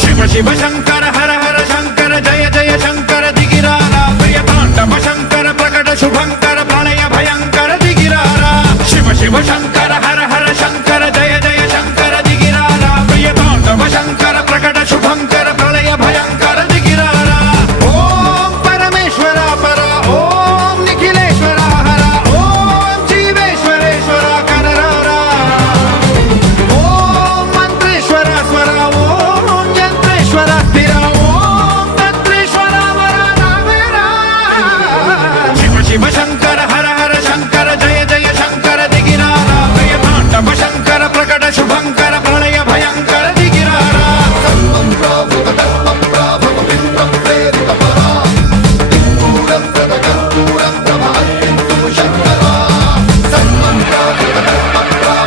शिव शिव शंकर हर हर शंकर जय जय शंकर दिगिरारा प्रिय तांडव शंकर प्रकट शुभंकर प्रलय भयंकर दिगिरारा शिव शिव शंकर